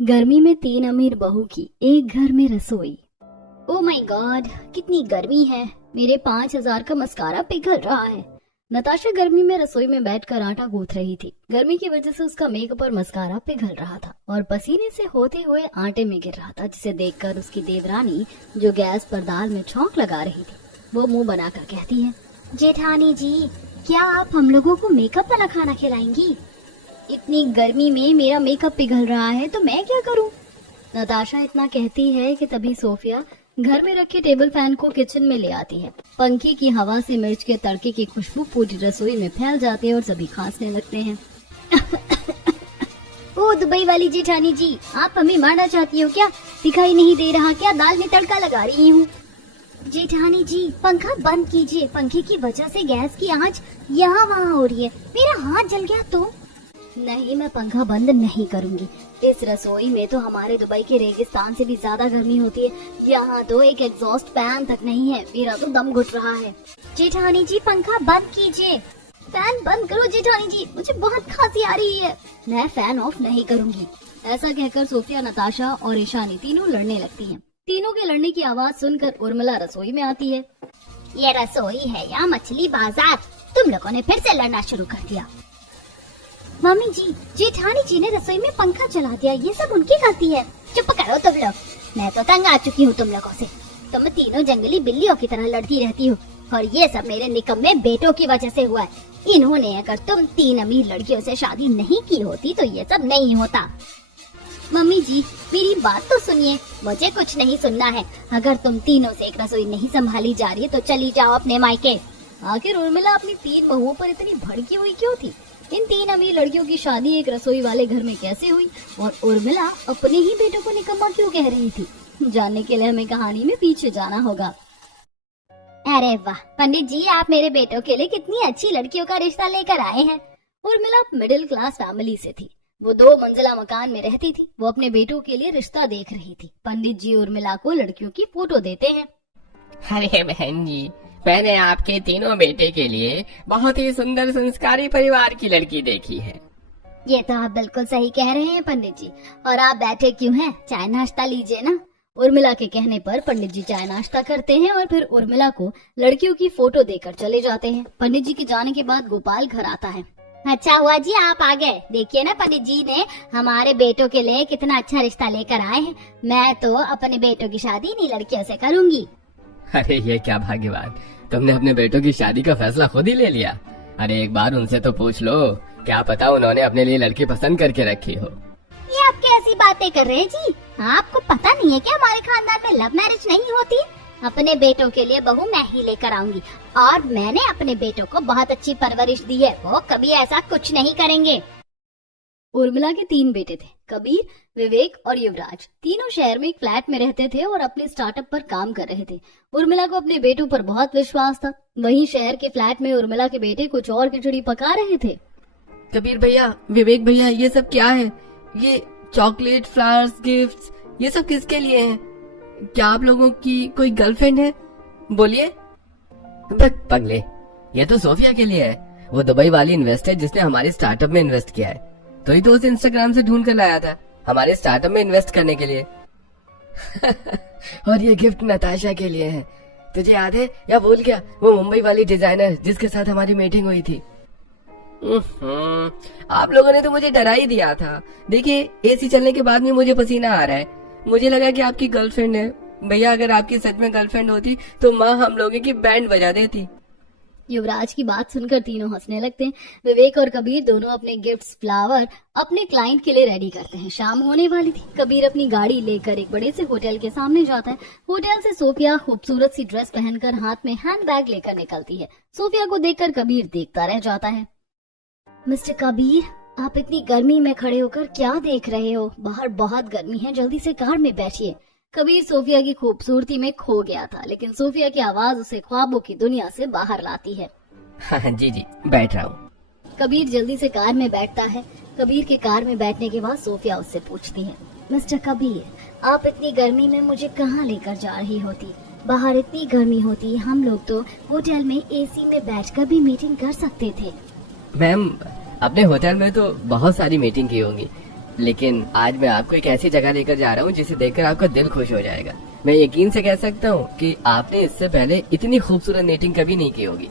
गर्मी में 3 अमीर बहू की एक घर में रसोई। ओ माय गॉड, कितनी गर्मी है। मेरे 5,000 का मस्कारा पिघल रहा है। नताशा गर्मी में रसोई में बैठकर आटा गूंथ रही थी। गर्मी की वजह से उसका मेकअप और मस्कारा पिघल रहा था और पसीने से होते हुए आटे में गिर रहा था, जिसे देखकर उसकी देवरानी, जो गैस पर दाल में छौंक लगा रही थी, वो मुंह बनाकर कहती है, जेठानी जी, क्या आप हम लोगों को मेकअप वाला खाना खिलाएंगी? इतनी गर्मी में मेरा मेकअप पिघल रहा है तो मैं क्या करूं? नताशा इतना कहती है कि तभी सोफिया घर में रखे टेबल फैन को किचन में ले आती है। पंखे की हवा से मिर्च के तड़के की खुशबू पूरी रसोई में फैल जाती है और सभी खांसने लगते हैं। ओ दुबई वाली जेठानी जी, आप हमें मारना चाहती हो क्या? दिखाई नहीं दे रहा क्या दाल में तड़का लगा रही हूँ? जेठानी जी, पंखा बंद कीजिए। पंखे की वजह से गैस की आंच यहाँ वहाँ हो रही है। मेरा हाथ जल गया तो? नहीं, मैं पंखा बंद नहीं करूंगी। इस रसोई में तो हमारे दुबई के रेगिस्तान से भी ज्यादा गर्मी होती है। यहाँ तो एक एग्जॉस्ट फैन तक नहीं है। मेरा तो दम घुट रहा है। जेठानी जी, पंखा बंद कीजिए। फैन बंद करो जेठानी जी, मुझे बहुत खांसी आ रही है। मैं फैन ऑफ नहीं करूंगी। ऐसा कहकर सोफिया, नताशा और ईशानी तीनों लड़ने लगती हैं। तीनों के लड़ने की आवाज सुनकर उर्मिला रसोई में आती है। ये रसोई है या मछली बाजार? तुम लोगों ने फिर से लड़ना शुरू कर दिया। मम्मी जी, जेठानी जी ने रसोई में पंखा चला दिया। ये सब उनकी गलती है। चुप करो तुम लोग। मैं तो तंग आ चुकी हूँ तुम लोगों से। तुम तीनों जंगली बिल्लियों की तरह लड़ती रहती हो और ये सब मेरे निकम्मे बेटों की वजह से हुआ है। इन्होंने अगर तुम 3 अमीर लड़कियों से शादी नहीं की होती तो ये सब नहीं होता। मम्मी जी, मेरी बात तो सुनिए। मुझे कुछ नहीं सुनना है। अगर तुम तीनों से एक रसोई नहीं संभाली जा रही है तो चली जाओ अपने मायके। आखिर उर्मिला अपनी 3 बहुओं पर इतनी भड़की हुई क्यों थी? इन 3 अमीर लड़कियों की शादी एक रसोई वाले घर में कैसे हुई और उर्मिला अपने ही बेटों को निकम्मा क्यों कह रही थी? जानने के लिए हमें कहानी में पीछे जाना होगा। अरे वाह पंडित जी, आप मेरे बेटों के लिए कितनी अच्छी लड़कियों का रिश्ता लेकर आए हैं। उर्मिला मिडिल क्लास फैमिली से थी। वो 2 मंजिला मकान में रहती थी। वो अपने बेटों के लिए रिश्ता देख रही थी। पंडित जी उर्मिला को लड़कियों की फोटो देते हैं। अरे बहन जी, मैंने आपके तीनों बेटे के लिए बहुत ही सुंदर संस्कारी परिवार की लड़की देखी है। ये तो आप बिल्कुल सही कह रहे हैं पंडित जी। और आप बैठे क्यों हैं? चाय नाश्ता लीजिए ना। उर्मिला के कहने पर पंडित जी चाय नाश्ता करते हैं और फिर उर्मिला को लड़कियों की फोटो देकर चले जाते हैं। पंडित जी के जाने के बाद गोपाल घर आता है। अच्छा हुआ जी आप आ गए। देखिए ना, पंडित जी ने हमारे बेटों के लिए कितना अच्छा रिश्ता लेकर आए हैं। मैं तो अपने बेटों की शादी इन्हीं लड़कियों से करूंगी। अरे ये क्या भाग्यवान, तुमने अपने बेटों की शादी का फैसला खुद ही ले लिया। अरे एक बार उनसे तो पूछ लो, क्या पता उन्होंने अपने लिए लड़की पसंद करके रखी हो। ये आप कैसी बातें कर रहे हैं जी? आपको पता नहीं है क्या हमारे खानदान में लव मैरिज नहीं होती? अपने बेटों के लिए बहू मैं ही लेकर आऊंगी और मैंने अपने बेटों को बहुत अच्छी परवरिश दी है। वो कभी ऐसा कुछ नहीं करेंगे। उर्मिला के 3 बेटे थे, कबीर, विवेक और युवराज। तीनों शहर में एक फ्लैट में रहते थे और अपने स्टार्टअप पर काम कर रहे थे। उर्मिला को अपने बेटों पर बहुत विश्वास था। वहीं शहर के फ्लैट में उर्मिला के बेटे कुछ और खिचड़ी पका रहे थे। कबीर भैया, विवेक भैया, ये सब क्या है? ये चॉकलेट, फ्लावर्स, गिफ्ट्स, ये सब किसके लिए हैं? क्या आप लोगों की कोई गर्लफ्रेंड है? बोलिए। पगले, ये तो सोफिया के लिए है। वो दुबई वाली इन्वेस्टर जिसने हमारे स्टार्टअप में इन्वेस्ट किया है, तो उसे इंस्टाग्राम से ढूंढ कर लाया था हमारे स्टार्टअप में इन्वेस्ट करने के लिए। और ये गिफ्ट नताशा के लिए है। तुझे याद है या भूल गया वो मुंबई वाली डिजाइनर जिसके साथ हमारी मीटिंग हुई थी? आप लोगों ने तो मुझे डरा ही दिया था। देखिए, एसी चलने के बाद भी मुझे पसीना आ रहा है। मुझे लगा कि आपकी गर्लफ्रेंड है। भैया, अगर आपकी सच में गर्लफ्रेंड होती तो माँ हम लोगों की बैंड बजा देती। युवराज की बात सुनकर तीनों हंसने लगते हैं। विवेक और कबीर दोनों अपने गिफ्ट्स, फ्लावर अपने क्लाइंट के लिए रेडी करते हैं। शाम होने वाली थी। कबीर अपनी गाड़ी लेकर एक बड़े से होटल के सामने जाता है। होटल से सोफिया खूबसूरत सी ड्रेस पहनकर हाथ में हैंड बैग लेकर निकलती है। सोफिया को देखकर कबीर देखता रह जाता है। मिस्टर कबीर, आप इतनी गर्मी में खड़े होकर क्या देख रहे हो? बाहर बहुत गर्मी है, जल्दी से कार में बैठिए। कबीर सोफिया की खूबसूरती में खो गया था, लेकिन सोफिया की आवाज उसे ख्वाबों की दुनिया से बाहर लाती है। हाँ, जी जी, बैठ रहा हूँ। कबीर जल्दी से कार में बैठता है। कबीर के कार में बैठने के बाद सोफिया उससे पूछती है, मिस्टर कबीर, आप इतनी गर्मी में मुझे कहाँ लेकर जा रही होती? बाहर इतनी गर्मी होती, हम लोग तो होटल में एसी में बैठकर भी मीटिंग कर सकते थे। मैम, अपने होटल में तो बहुत सारी मीटिंग की होंगी, लेकिन आज मैं आपको एक ऐसी जगह लेकर जा रहा हूँ जिसे देखकर आपका दिल खुश हो जाएगा। मैं यकीन से कह सकता हूँ कि आपने इससे पहले इतनी खूबसूरत नेटिंग कभी नहीं की होगी।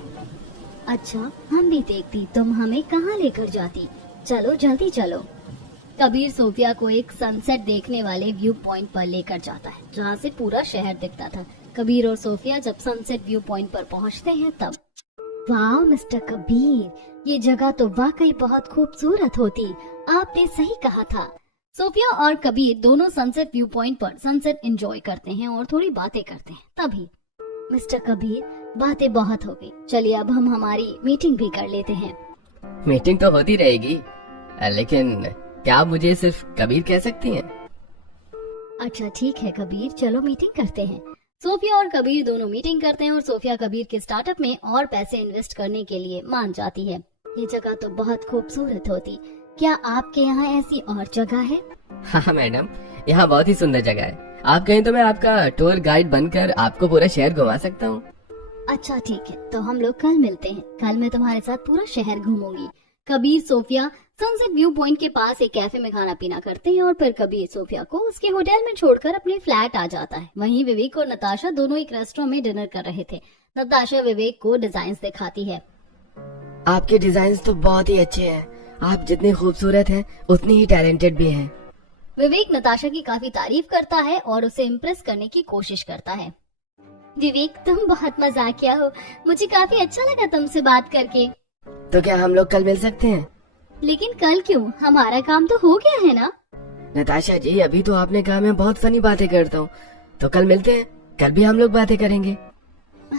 अच्छा, हम भी देखती तुम हमें कहाँ लेकर जाती। चलो जल्दी चलो। कबीर सोफिया को एक सनसेट देखने वाले व्यू पॉइंट पर लेकर जाता है जहाँ से पूरा शहर दिखता था। कबीर और सोफिया जब सनसेट व्यू पॉइंट पर पहुँचते हैं तब वाह मिस्टर कबीर, ये जगह तो वाकई बहुत खूबसूरत होती। आपने सही कहा था। सोफिया और कबीर दोनों सनसेट व्यू पॉइंट पर सनसेट एंजॉय करते हैं और थोड़ी बातें करते हैं। तभी मिस्टर कबीर, बातें बहुत हो गई, चलिए अब हम हमारी मीटिंग भी कर लेते हैं। मीटिंग तो होती रहेगी, लेकिन क्या आप मुझे सिर्फ कबीर कह सकती हैं? अच्छा ठीक है कबीर, चलो मीटिंग करते हैं। सोफिया और कबीर दोनों मीटिंग करते हैं और सोफिया कबीर के स्टार्टअप में और पैसे इन्वेस्ट करने के लिए मान जाती है। ये जगह तो बहुत खूबसूरत होती। क्या आपके यहाँ ऐसी और जगह है? हाँ मैडम, यहाँ बहुत ही सुंदर जगह है। आप कहें तो मैं आपका टूर गाइड बनकर आपको पूरा शहर घुमा सकता हूँ। अच्छा ठीक है, तो हम लोग कल मिलते हैं। कल मैं तुम्हारे साथ पूरा शहर घूमूंगी। Kabir Sophia sunset view point के पास एक कैफे में खाना पीना करते हैं और फिर कबीर सोफिया को उसके होटल में छोड़कर अपने फ्लैट आ जाता है। वहीं विवेक और नताशा दोनों एक रेस्टोरेंट में डिनर कर रहे थे। नताशा विवेक को डिजाइन्स दिखाती है। आपके डिजाइन्स तो बहुत ही अच्छे हैं। आप जितनी खूबसूरत हैं उतनी ही टैलेंटेड भी हैं। विवेक नताशा की काफी तारीफ करता है और उसे इम्प्रेस करने की कोशिश करता है। विवेक तुम बहुत मजाकिया हो, मुझे काफी अच्छा लगा तुमसे बात करके। तो क्या हम लोग कल मिल सकते हैं? लेकिन कल क्यों? हमारा काम तो हो गया है ना। नताशा जी, अभी तो आपने कहा मैं बहुत फनी बातें करता हूँ, तो कल मिलते हैं। कल भी हम लोग बातें करेंगे।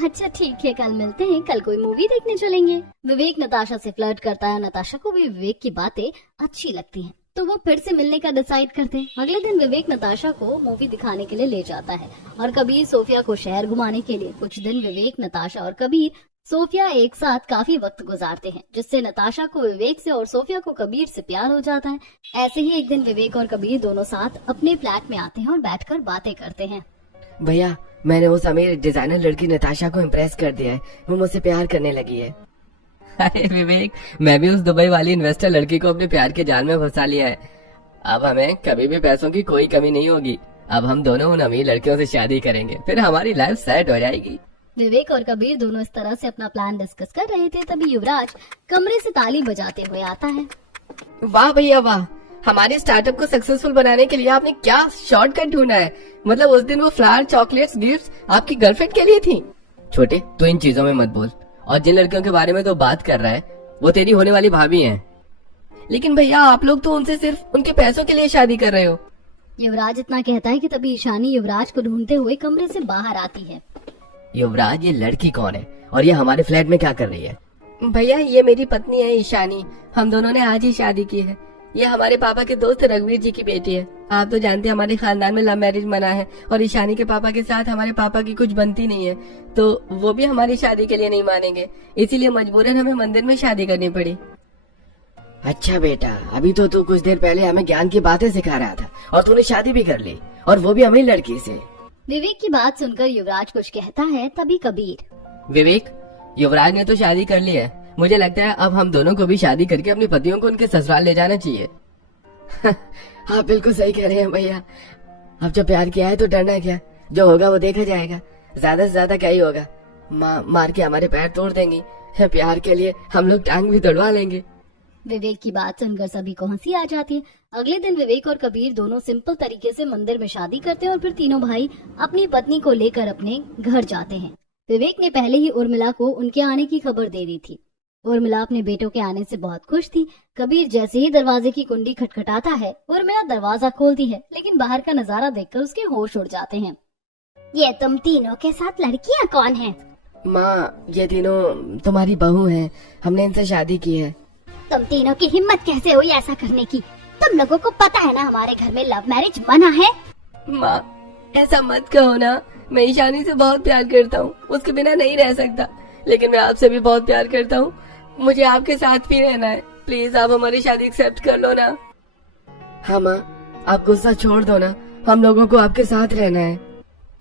अच्छा ठीक है, कल मिलते हैं। कल कोई मूवी देखने चलेंगे। विवेक नताशा से फ्लर्ट करता है। नताशा को भी विवेक की बातें अच्छी लगती हैं, तो वो फिर से मिलने का डिसाइड करते हैं। अगले दिन विवेक नताशा को मूवी दिखाने के लिए ले जाता है और कबीर सोफिया को शहर घुमाने के लिए। कुछ दिन विवेक, नताशा और कबीर सोफिया एक साथ काफी वक्त गुजारते हैं, जिससे नताशा को विवेक से और सोफिया को कबीर से प्यार हो जाता है। ऐसे ही एक दिन विवेक और कबीर दोनों साथ अपने फ्लैट में आते हैं और बैठकर बातें करते हैं। भैया, मैंने उस अमीर डिजाइनर लड़की नताशा को इम्प्रेस कर दिया है। वो मुझसे प्यार करने लगी है। अरे विवेक, मैं भी उस दुबई वाली इन्वेस्टर लड़की को अपने प्यार के जाल में फंसा लिया है। अब हमें कभी भी पैसों की कोई कमी नहीं होगी। अब हम दोनों उन अमीर लड़कियों से शादी करेंगे, फिर हमारी लाइफ सेट हो जाएगी। विवेक और कबीर दोनों इस तरह से अपना प्लान डिस्कस कर रहे थे। तभी युवराज कमरे से ताली बजाते हुए आता है। वाह भैया वाह, हमारे स्टार्टअप को सक्सेसफुल बनाने के लिए आपने क्या शॉर्टकट ढूंढा है। मतलब उस दिन वो फ्लावर, चॉकलेट्स, गिफ्ट्स आपकी गर्लफ्रेंड के लिए थी। छोटे, तू इन चीजों में मत बोल। और जिन लड़कियों के बारे में तो बात कर रहा है वो तेरी होने वाली भाभी हैं। लेकिन भैया, आप लोग तो उनसे सिर्फ उनके पैसों के लिए शादी कर रहे हो। युवराज इतना कहता है कि तभी ईशानी युवराज को ढूंढते हुए कमरे से बाहर आती है। युवराज, ये लड़की कौन है और ये हमारे फ्लैट में क्या कर रही है? भैया, ये मेरी पत्नी है ईशानी। हम दोनों ने आज ही शादी की है। ये हमारे पापा के दोस्त रघुवीर जी की बेटी है। आप तो जानते हैं हमारे खानदान में लव मैरिज मना है और ईशानी के पापा के साथ हमारे पापा की कुछ बनती नहीं है, तो वो भी हमारी शादी के लिए नहीं मानेंगे। इसीलिए मजबूरन हमें मंदिर में शादी करनी पड़ी। अच्छा बेटा, अभी तो तू कुछ देर पहले हमें ज्ञान की बातें सिखा रहा था और तूने शादी भी कर ली, और वो भी अमीर लड़की से। विवेक की बात सुनकर युवराज कुछ कहता है। तभी कबीर, विवेक, युवराज ने तो शादी कर ली है। मुझे लगता है अब हम दोनों को भी शादी करके अपनी पतियों को उनके ससुराल ले जाना चाहिए। आप बिल्कुल सही कह रहे हैं भैया। अब जब प्यार किया है तो डरना क्या, जो होगा वो देखा जाएगा। ज्यादा से ज्यादा क्या ही होगा, मार के हमारे पैर तोड़ देंगी। प्यार के लिए हम लोग टांग भी तोड़वा लेंगे। विवेक की बात सुनकर सभी को हंसी आ जाती है। अगले दिन विवेक और कबीर दोनों सिंपल तरीके से मंदिर में शादी करते हैं और फिर तीनों भाई अपनी पत्नी को लेकर अपने घर जाते हैं। विवेक ने पहले ही उर्मिला को उनके आने की खबर दे दी थी। उर्मिला अपने बेटों के आने से बहुत खुश थी। कबीर जैसे ही दरवाजे की कुंडी खटखटाता है, उर्मिला दरवाजा खोलती है, लेकिन बाहर का नजारा देखकर उसके होश उड़ जाते हैं। ये तुम तीनों के साथ लड़कियां कौन हैं? माँ, ये तीनों तुम्हारी बहू हैं। हमने इनसे शादी की है। तुम तीनों की हिम्मत कैसे हुई ऐसा करने की? तुम लोगों को पता है ना हमारे घर में लव मैरिज मना है। माँ, ऐसा मत कहो ना। मैं ईशानी से बहुत प्यार करता हूँ, उसके बिना नहीं रह सकता। लेकिन मैं आपसे भी बहुत प्यार करता हूँ। मुझे आपके साथ भी रहना है। प्लीज आप हमारी शादी एक्सेप्ट कर लो ना। हाँ माँ, आप गुस्सा छोड़ दो ना। हम लोगों को आपके साथ रहना है।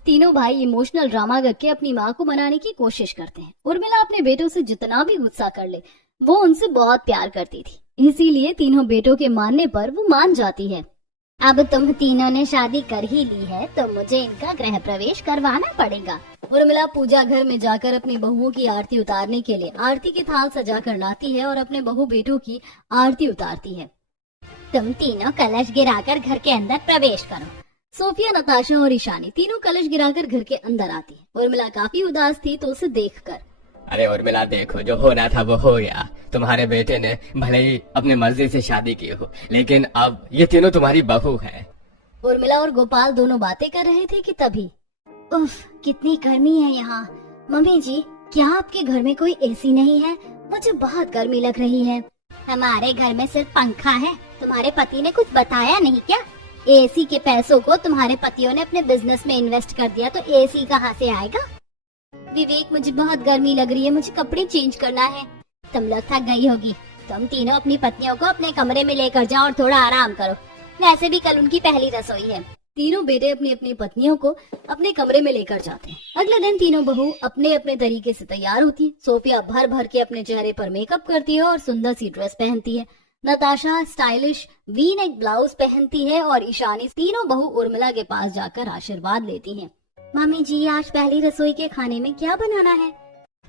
तीनों भाई इमोशनल ड्रामा करके अपनी माँ को मनाने की कोशिश करते हैं। उर्मिला अपने बेटों से जितना भी गुस्सा कर ले, वो उनसे बहुत प्यार करती थी, इसीलिए तीनों बेटों के मानने पर वो मान जाती है। अब तुम तीनों ने शादी कर ही ली है तो मुझे इनका गृह प्रवेश करवाना पड़ेगा। उर्मिला पूजा घर में जाकर अपनी बहुओं की आरती उतारने के लिए आरती की थाल सजा कर लाती है और अपने बहू बेटों की आरती उतारती है। तुम तीनों कलश गिराकर घर के अंदर प्रवेश करो। सोफिया, नताशा और ईशानी तीनों कलश गिराकर घर के अंदर आती है। उर्मिला काफी उदास थी तो उसे देखकर, अरे उर्मिला देखो, जो होना था वो हो गया। तुम्हारे बेटे ने भले ही अपने मर्जी से शादी की हो, लेकिन अब ये तीनों तुम्हारी बहू है। उर्मिला और गोपाल दोनों बातें कर रहे थे कि तभी, उफ, कितनी गर्मी है यहाँ। मम्मी जी, क्या आपके घर में कोई एसी नहीं है? मुझे बहुत गर्मी लग रही है। हमारे घर में सिर्फ पंखा है। तुम्हारे पति ने कुछ बताया नहीं क्या? एसी के पैसों को तुम्हारे पतियों ने अपने बिजनेस में इन्वेस्ट कर दिया तो एसी कहाँ से आएगा? विवेक, मुझे बहुत गर्मी लग रही है, मुझे कपड़े चेंज करना है। तुम लोग थक गई होगी। तुम तीनों अपनी पत्नियों को अपने कमरे में लेकर जाओ और थोड़ा आराम करो। वैसे भी कल उनकी पहली रसोई है। तीनों बेटे अपनी अपनी पत्नियों को अपने कमरे में लेकर जाते हैं। अगले दिन तीनों बहू अपने अपने तरीके से तैयार होती है। सोफिया भर भर के अपने चेहरे पर मेकअप करती है और सुंदर सी ड्रेस पहनती है। Natasha stylish V neck blouse पहनती है और ईशानी तीनों बहू उर्मिला के पास जाकर आशीर्वाद लेती हैं। मम्मी जी, आज पहली रसोई के खाने में क्या बनाना है?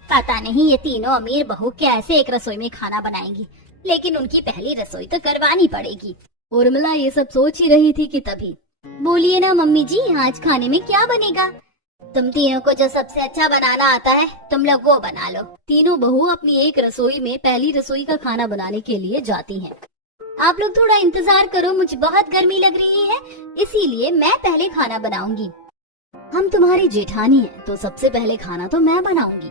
पता नहीं ये तीनों अमीर बहू कैसे एक रसोई में खाना बनाएंगी, लेकिन उनकी पहली रसोई तो करवानी पड़ेगी। उर्मिला ये सब सोच ही रही थी कि तभी, बोलिए ना मम्मी जी, आज खाने में क्या बनेगा? तुम तीनों को जो सबसे अच्छा बनाना आता है तुम लोग वो बना लो। तीनों बहू अपनी एक रसोई में पहली रसोई का खाना बनाने के लिए जाती हैं। आप लोग थोड़ा इंतजार करो, मुझे बहुत गर्मी लग रही है, इसीलिए मैं पहले खाना बनाऊंगी। हम तुम्हारी जेठानी हैं, तो सबसे पहले खाना तो मैं बनाऊंगी।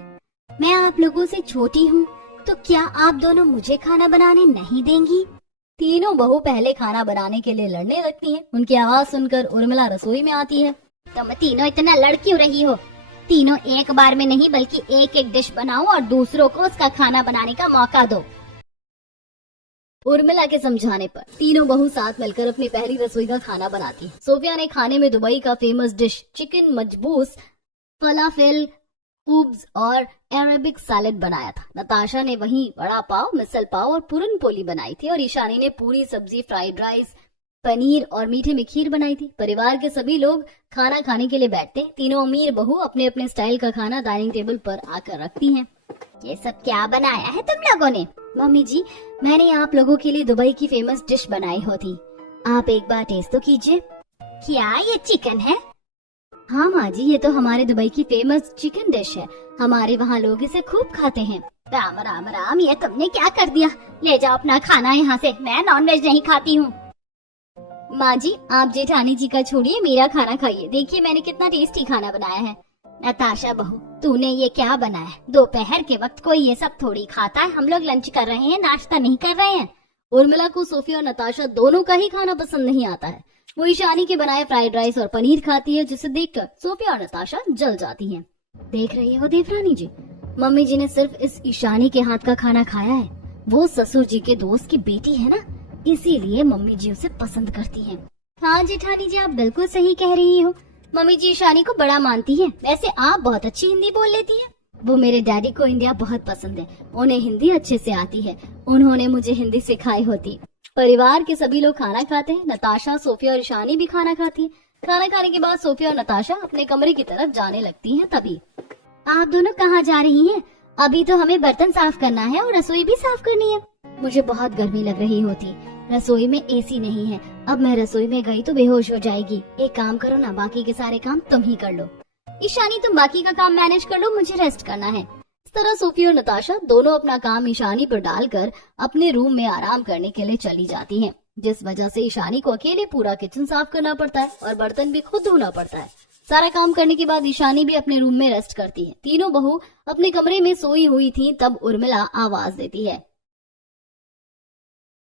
मैं आप लोगों से छोटी हूँ, तो क्या आप दोनों मुझे खाना बनाने नहीं देंगी? तीनों बहू पहले खाना बनाने के लिए लड़ने लगती हैं। उनकी आवाज सुनकर उर्मिला रसोई में आती है। तुम तीनों इतना लड़ क्यों रही हो? तीनों एक बार में नहीं बल्कि एक एक डिश बनाओ और दूसरों को उसका खाना बनाने का मौका दो। उर्मिला के समझाने पर तीनों बहू साथ मिलकर अपनी पहली रसोई का खाना बनाती है। सोफिया ने खाने में दुबई का फेमस डिश चिकन मजबूस, फलाफेल, क्यूब्स और अरेबिक सैलेड बनाया था। नताशा ने वहीं वड़ा पाव, मिसल पाव और पूरन पोली बनाई थी और ईशानी ने पूरी सब्जी, फ्राइड राइस, पनीर और मीठे में खीर बनाई थी। परिवार के सभी लोग खाना खाने के लिए बैठते हैं। तीनों अमीर बहू अपने अपने स्टाइल का खाना डाइनिंग टेबल पर आकर रखती हैं। ये सब क्या बनाया है तुम लोगों ने? मम्मी जी, मैंने आप लोगों के लिए दुबई की फेमस डिश बनाई होती, आप एक बार टेस्ट तो कीजिए। क्या ये चिकन है? हाँ माँ जी, ये तो हमारे दुबई की फेमस चिकन डिश है। हमारे वहाँ लोग इसे खूब खाते हैं। राम राम राम, ये तुमने क्या कर दिया? ले जाओ अपना खाना यहाँ से, मैं नॉनवेज नहीं खाती हूँ। माँ जी, आप जेठानी जी का छोड़िए, मेरा खाना खाइए। देखिए मैंने कितना टेस्टी खाना बनाया है। नताशा बहू, तूने ये क्या बनाया? दोपहर के वक्त कोई ये सब थोड़ी खाता है। हम लोग लंच कर रहे हैं, नाश्ता नहीं कर रहे हैं। उर्मिला को सोफिया और नताशा दोनों का ही खाना पसंद नहीं आता है। वो ईशानी के बनाए फ्राइड राइस और पनीर खाती है, जिसे देखकर सोफिया और नताशा जल जाती हैं। देख रही हो देवरानी जी, मम्मी जी ने सिर्फ इस ईशानी के हाथ का खाना खाया है। वो ससुर जी के दोस्त की बेटी है ना, इसीलिए मम्मी जी उसे पसंद करती हैं। हाँ जेठानी जी, आप बिल्कुल सही कह रही हो। मम्मी जी ईशानी को बड़ा मानती हैं। वैसे आप बहुत अच्छी हिंदी बोल लेती हैं। वो मेरे डैडी को इंडिया बहुत पसंद है, उन्हें हिंदी अच्छे से आती है। उन्होंने मुझे हिंदी सिखाई होती। परिवार के सभी लोग खाना खाते हैं। नताशा, सोफिया और ईशानी भी खाना खाती है। खाना खाने के बाद सोफिया और नताशा अपने कमरे की तरफ जाने लगती हैं। तभी, आप दोनों कहाँ जा रही हैं? अभी तो हमें बर्तन साफ करना है और रसोई भी साफ करनी है। मुझे बहुत गर्मी लग रही होती, रसोई में एसी नहीं है। अब मैं रसोई में गई तो बेहोश हो जाएगी। एक काम करो ना, बाकी के सारे काम तुम ही कर लो। ईशानी, तुम बाकी का काम मैनेज कर लो, मुझे रेस्ट करना है। इस तरह सोफिया और नताशा दोनों अपना काम ईशानी पर डालकर अपने रूम में आराम करने के लिए चली जाती हैं, जिस वजह से ईशानी को अकेले पूरा किचन साफ करना पड़ता है और बर्तन भी खुद धोना पड़ता है। सारा काम करने के बाद ईशानी भी अपने रूम में रेस्ट करती है। तीनों बहू अपने कमरे में सोई हुई थी, तब उर्मिला आवाज देती है,